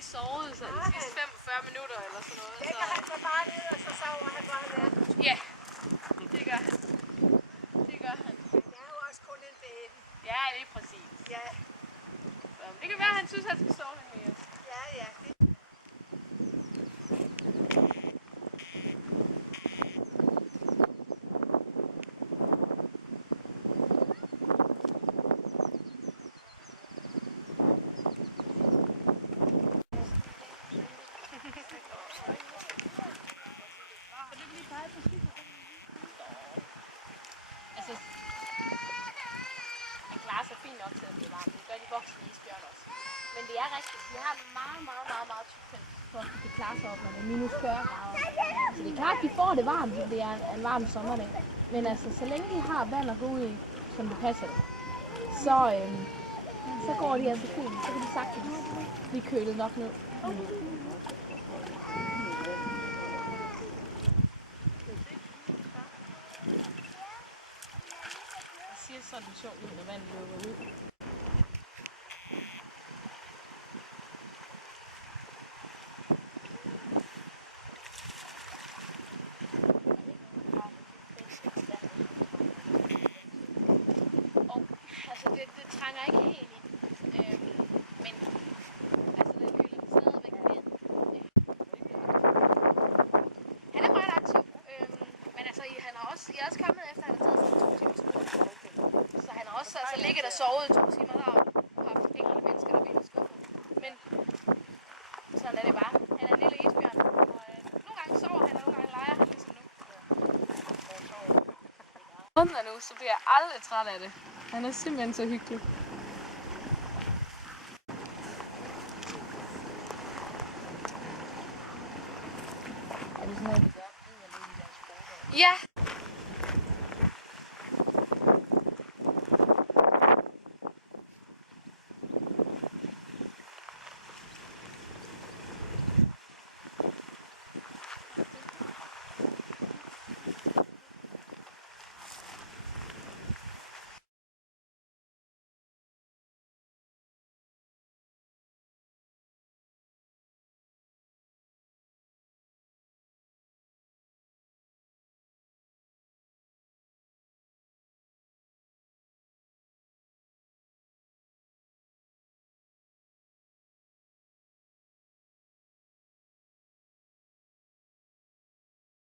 lige sovet så de sidste 45 minutter eller sådan noget. Lægger han sig bare ned, og så sover han bare der? Ja, det gør han. Det gør han. Det er jo også kun en baby. Ja, det er præcis. Ja, Så, det kan være, at han synes, at han skal sove lidt mere. ja, ja. Altså, han klarer sig fint nok til at blive varm. Det gør de voksne isbjørn også. Men det er rigtigt. De har meget tyk pels, for at de kan klare sig op, når det er minus 40 grader. Så det er klart, at de får det varmt, når det er en varm sommerdag. Men altså, så længe de har vand at gå ud i, som det passer det, så går de altså fint. Så kan de sagtens blive kølet nok ned. Det siger sådan sjovt ud, når vandet løber ud. Og altså det trænger ikke helt i. Men altså den køler stadigvæk ned. Han er meget aktiv. Men altså jeg er også kommet efter, at han har taget sig 2 timer. Så han har også altså ligget og sovet i 2 timer. Der har haft enkelte mennesker, der bliver skuffet. Men sådan er det bare. Han er en lille isbjørn. Og nogle gange sover han, og nogle gange leger han ligesom nu. Nu, så bliver jeg aldrig træt af det. Han er simpelthen så hyggelig.